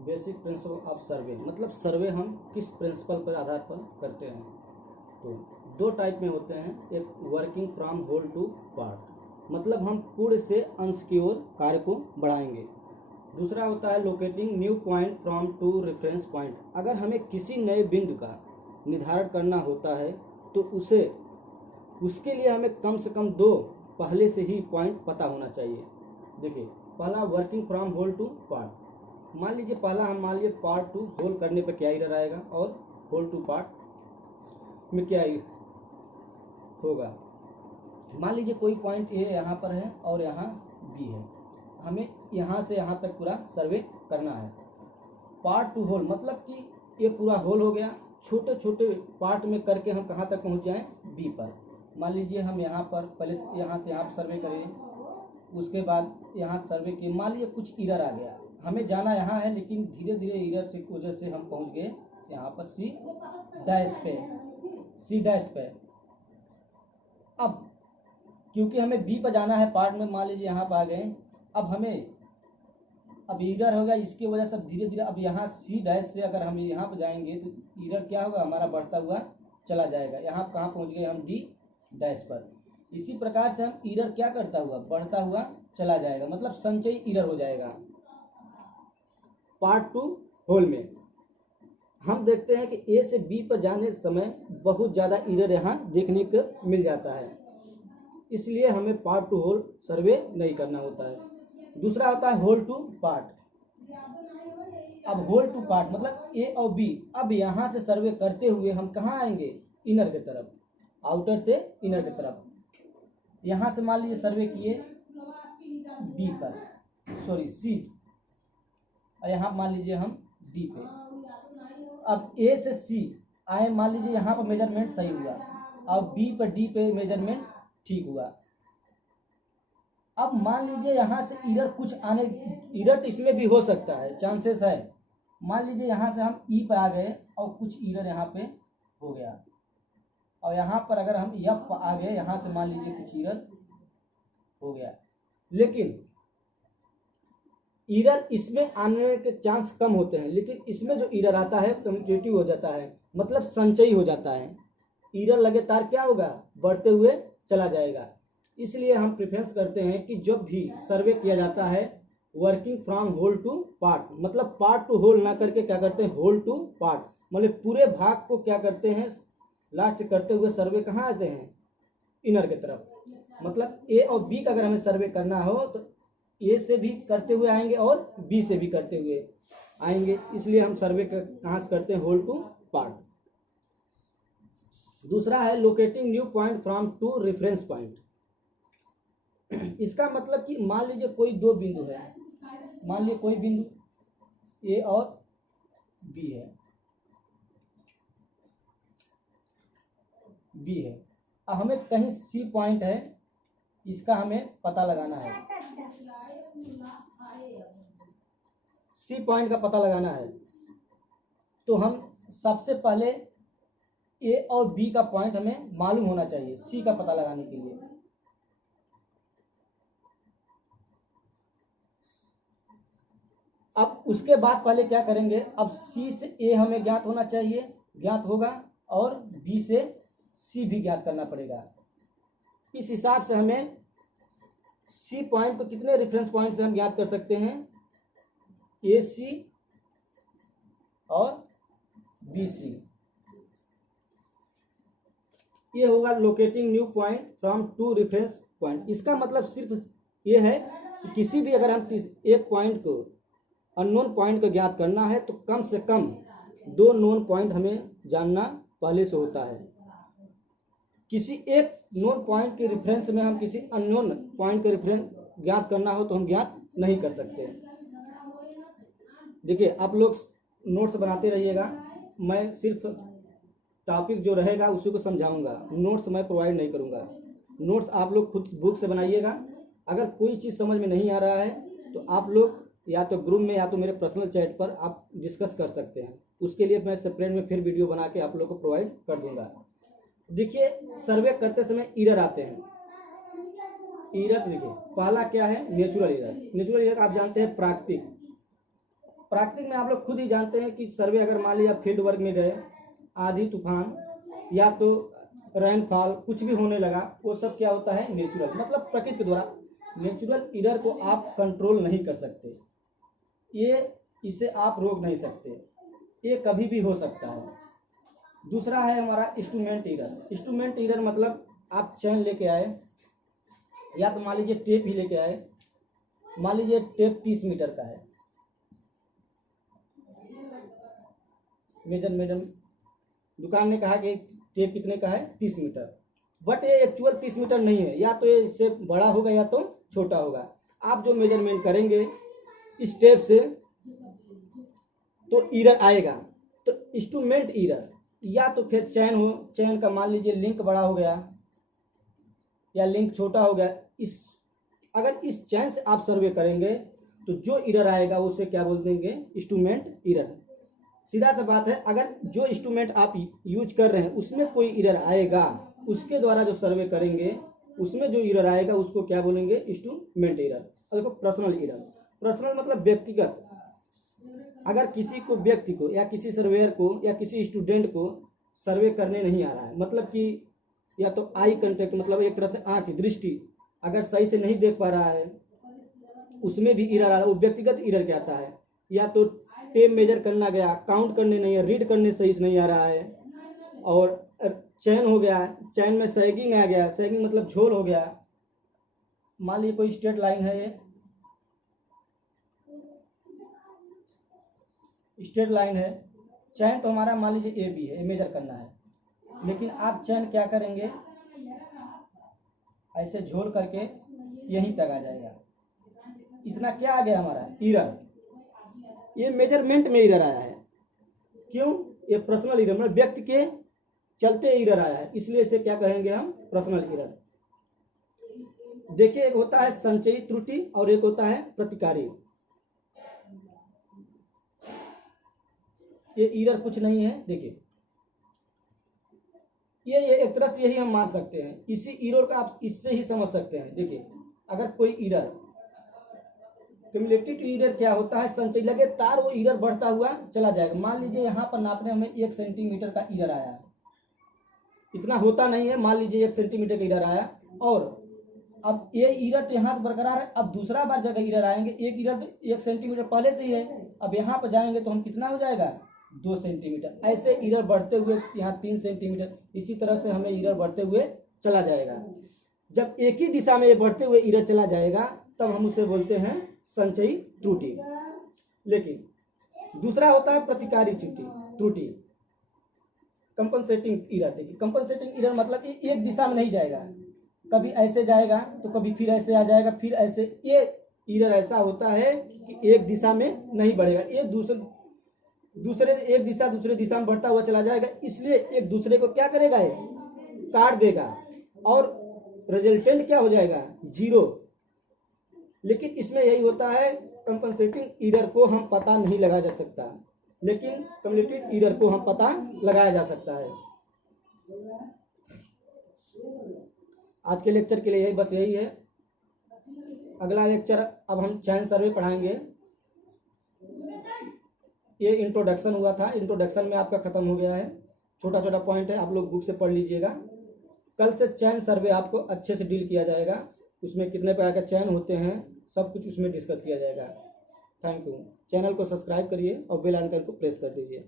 Basic principle of सर्वे मतलब सर्वे हम किस प्रिंसिपल पर आधार पर करते हैं। तो दो टाइप में होते हैं, एक working from whole to part मतलब हम पूर्ण से अंश की ओर कार्य को बढ़ाएंगे। दूसरा होता है locating new point from two reference point. अगर हमें किसी नए बिंदु का निर्धारण करना होता है तो उसके लिए हमें कम से कम दो पहले से ही पॉइंट पता होना चाहिए। देखिए पहला working from whole to part. मान लीजिए पहला हम मान लीजिए पार्ट टू होल करने पर क्या एरर आएगा और होल टू पार्ट में क्या होगा। मान लीजिए कोई पॉइंट ए यहाँ पर है और यहाँ बी है, हमें यहाँ से यहाँ तक पूरा सर्वे करना है। पार्ट टू होल मतलब कि ये पूरा होल हो गया, छोटे छोटे पार्ट में करके हम कहाँ तक पहुँच जाएं, बी पर। मान लीजिए हम यहाँ पर पहले यहाँ से यहाँ पर सर्वे करें, उसके बाद यहाँ सर्वे किए, मान लीजिए कुछ एरर आ गया, हमें जाना यहाँ है लेकिन धीरे धीरे एरर से वजह से हम पहुँच गए यहाँ पर सी डैश पे। अब क्योंकि हमें बी पर जाना है पार्ट में, मान लीजिए यहाँ पर आ गए, अब एरर होगा, इसकी वजह से धीरे धीरे अब यहाँ सी डैश से अगर हम यहाँ पर जाएंगे तो एरर क्या होगा, हमारा बढ़ता हुआ चला जाएगा। यहाँ कहाँ पहुँच गए हम, डी डैश पर। इसी प्रकार से हम एरर क्या करता हुआ, बढ़ता हुआ चला जाएगा, मतलब संचयी एरर हो जाएगा। पार्ट टू होल में हम देखते हैं कि ए से बी पर जाने समय बहुत ज़्यादा एरर यहाँ देखने को मिल जाता है, इसलिए हमें पार्ट टू होल सर्वे नहीं करना होता है। दूसरा होता है होल टू पार्ट। अब होल टू पार्ट मतलब ए और बी, अब यहाँ से सर्वे करते हुए हम कहाँ आएंगे, इनर की तरफ, आउटर से इनर की तरफ। यहाँ से मान लीजिए सर्वे किए बी पर, सॉरी सी, और यहाँ मान लीजिए हम डी पे। अब ए से सी आए, मान लीजिए यहाँ पर मेजरमेंट सही हुआ, अब बी पर डी पे मेजरमेंट ठीक हुआ। अब मान लीजिए यहाँ से एरर कुछ आने, एरर तो इसमें भी हो सकता है, चांसेस है। मान लीजिए यहाँ से हम ई पर आ गए और कुछ एरर यहाँ पे हो गया, और यहाँ पर अगर हम एफ पर आ गए, यहाँ से मान लीजिए कुछ एरर हो गया, लेकिन एरर इसमें आने के चांस कम होते हैं, लेकिन इसमें जो एरर आता है कम्यूटेटिव हो जाता है, मतलब संचयी हो जाता है। एरर लगातार क्या होगा, बढ़ते हुए चला जाएगा। इसलिए हम प्रेफरेंस करते हैं कि जब भी सर्वे किया जाता है working from whole to part, मतलब पार्ट टू होल ना करके क्या करते हैं, होल टू पार्ट, मतलब पूरे भाग को क्या करते हैं, लास्ट करते हुए सर्वे कहाँ आते हैं, इनर की तरफ। मतलब ए और बी का अगर हमें सर्वे करना हो तो ए से भी करते हुए आएंगे और बी से भी करते हुए आएंगे, इसलिए हम सर्वे कहाँ से करते हैं, होल टू पार्ट। दूसरा है locating new point from two reference point. इसका मतलब कि मान लीजिए कोई दो बिंदु है, मान लीजिए कोई बिंदु ए और बी है, अब हमें कहीं सी पॉइंट है, इसका हमें पता लगाना है, सी पॉइंट का पता लगाना है। तो हम सबसे पहले ए और बी का पॉइंट हमें मालूम होना चाहिए सी का पता लगाने के लिए। अब उसके बाद पहले क्या करेंगे, अब सी से ए हमें ज्ञात होना चाहिए, ज्ञात होगा, और बी से सी भी ज्ञात करना पड़ेगा। इस हिसाब से हमें सी पॉइंट को कितने रेफरेंस पॉइंट से हम ज्ञात कर सकते हैं, ए सी और बी सी। ये होगा locating new point from two reference point. इसका मतलब सिर्फ ये है कि किसी भी अगर हम एक पॉइंट को, अननोन पॉइंट को ज्ञात करना है तो कम से कम दो नोन पॉइंट हमें जानना पहले से होता है। किसी एक नोन पॉइंट के रेफरेंस में हम किसी अननोन पॉइंट के रेफरेंस ज्ञात करना हो तो हम ज्ञात नहीं कर सकते। देखिए आप लोग नोट्स बनाते रहिएगा, मैं सिर्फ टॉपिक जो रहेगा उसी को समझाऊंगा, नोट्स मैं प्रोवाइड नहीं करूंगा। नोट्स आप लोग खुद बुक से बनाइएगा। अगर कोई चीज़ समझ में नहीं आ रहा है तो आप लोग या तो ग्रुप में या तो मेरे पर्सनल चैट पर आप डिस्कस कर सकते हैं, उसके लिए मैं सेपरेट में फिर वीडियो बना के आप लोग को प्रोवाइड कर दूंगा। देखिए सर्वे करते समय एरर आते हैं, एरर देखिए पहला क्या है, नेचुरल एरर। नेचुरल एरर आप जानते हैं प्राकृतिक, प्राकृतिक में आप लोग खुद ही जानते हैं कि सर्वे अगर मान लीजिए आप फील्ड वर्क में गए, आंधी तूफान या तो रेनफॉल कुछ भी होने लगा, वो सब क्या होता है, नेचुरल, मतलब प्रकृति के द्वारा। नेचुरल ईरर को आप कंट्रोल नहीं कर सकते, इसे आप रोक नहीं सकते, ये कभी भी हो सकता है। दूसरा है हमारा इंस्ट्रूमेंट ईरर। इंस्ट्रूमेंट ईरर मतलब आप चैन लेके आए या तो मान लीजिए टेप ही लेके आए, मान लीजिए टेप 30 मीटर का है, मेजर दुकान ने कहा कि टेप कितने का है, 30 मीटर, बट ये एक्चुअल 30 मीटर नहीं है, या तो ये इससे बड़ा होगा या तो छोटा होगा। आप जो मेजरमेंट करेंगे इस टेप से तो ईरर आएगा। तो इंस्ट्रूमेंट ईरर, या तो फिर चैन हो, चैन का मान लीजिए लिंक बड़ा हो गया या लिंक छोटा हो गया, अगर इस चैन से आप सर्वे करेंगे तो जो ईरर आएगा उसे क्या बोल देंगे, इंस्ट्रूमेंट ईरर। सीधा सा बात है, अगर जो इंस्ट्रूमेंट आप यूज कर रहे हैं उसमें कोई ईरर आएगा, उसके द्वारा जो सर्वे करेंगे उसमें जो ईरर आएगा उसको क्या बोलेंगे, इंस्ट्रूमेंट ईरर। देखो पर्सनल ईरर, पर्सनल मतलब व्यक्तिगत। अगर किसी को, व्यक्ति को या किसी सर्वेयर को या किसी स्टूडेंट को सर्वे करने नहीं आ रहा है, मतलब कि या तो आई कंटेक्ट, मतलब एक तरह से आँख की दृष्टि अगर सही से नहीं देख पा रहा है, उसमें भी ईरर आ रहा है, वो व्यक्तिगत ईरर कहता है। या तो टेप मेजर करना गया, काउंट करने नहीं है, रीड करने सही से नहीं आ रहा है, और चैन हो गया, चैन में सैगिंग आ गया, सैगिंग मतलब झोल हो गया। मान लीजिए कोई स्ट्रेट लाइन है, ये स्ट्रेट लाइन है, चैन तो हमारा मान लीजिए ए बी है, मेजर करना है, लेकिन आप चैन क्या करेंगे, ऐसे झोल करके यहीं तक आ जाएगा। इतना क्या आ गया हमारा ईरर, ये मेजरमेंट में ईरर आया है। क्यों, ये पर्सनल ईरर, मतलब व्यक्ति के चलते ईरर आया है, इसलिए इसे क्या कहेंगे हम, पर्सनल ईरर। देखिए, एक होता है संचयी त्रुटि और एक होता है प्रतिकारी। ये ईरर कुछ नहीं है, देखिए ये एक तरह से यही हम मान सकते हैं, इसी ईरर का आप इससे ही समझ सकते हैं। देखिए, अगर कोई ईरर, क्यूमुलेटिव ईरर क्या होता है, संचयी लगातार वो ईरर बढ़ता हुआ चला जाएगा। मान लीजिए यहाँ पर नापने हमें 1 सेंटीमीटर का ईरर आया, इतना होता नहीं है, मान लीजिए 1 सेंटीमीटर का ईरर आया, और अब ये ईरर तो यहाँ बरकरार है, अब दूसरा बार जगह ईरर आएंगे, एक ईरर तो 1 सेंटीमीटर पहले से ही है, अब यहाँ पर जाएंगे तो हम कितना हो जाएगा, 2 सेंटीमीटर। ऐसे ईरर बढ़ते हुए यहाँ 3 सेंटीमीटर, इसी तरह से हमें ईरर बढ़ते हुए चला जाएगा। जब एक ही दिशा में ये बढ़ते हुए ईरर चला जाएगा तब हम उसे बोलते हैं संचयी त्रुटि। लेकिन दूसरा होता है प्रतिकारी त्रुटि, कंपनसेटिंग ईरर। देखिए, कंपनसेटिंग ईरर मतलब एक दिशा में नहीं जाएगा, कभी ऐसे जाएगा तो कभी फिर ऐसे आ जाएगा, फिर ऐसे। ये ईरर ऐसा होता है कि एक दिशा में नहीं बढ़ेगा, ये दूसरे एक दिशा दूसरे दिशा में बढ़ता हुआ चला जाएगा, इसलिए एक दूसरे को क्या करेगा, ये काट देगा और रिजल्टेंट क्या हो जाएगा, 0। लेकिन इसमें यही होता है, कंपनसेटिंग ईरर को हम पता नहीं लगा जा सकता, लेकिन क्यूमुलेटिव ईरर को हम पता लगाया जा सकता है। आज के लेक्चर के लिए यही, बस यही है। अगला लेक्चर अब हम चैन सर्वे पढ़ाएंगे। ये इंट्रोडक्शन हुआ था, इंट्रोडक्शन में आपका खत्म हो गया है, छोटा छोटा पॉइंट है, आप लोग बुक से पढ़ लीजिएगा। कल से चैन सर्वे आपको अच्छे से डील किया जाएगा, उसमें कितने प्रकार के चैन होते हैं सब कुछ उसमें डिस्कस किया जाएगा। Thank you. चैनल को सब्सक्राइब करिए और बेल आइकन को प्रेस कर दीजिए।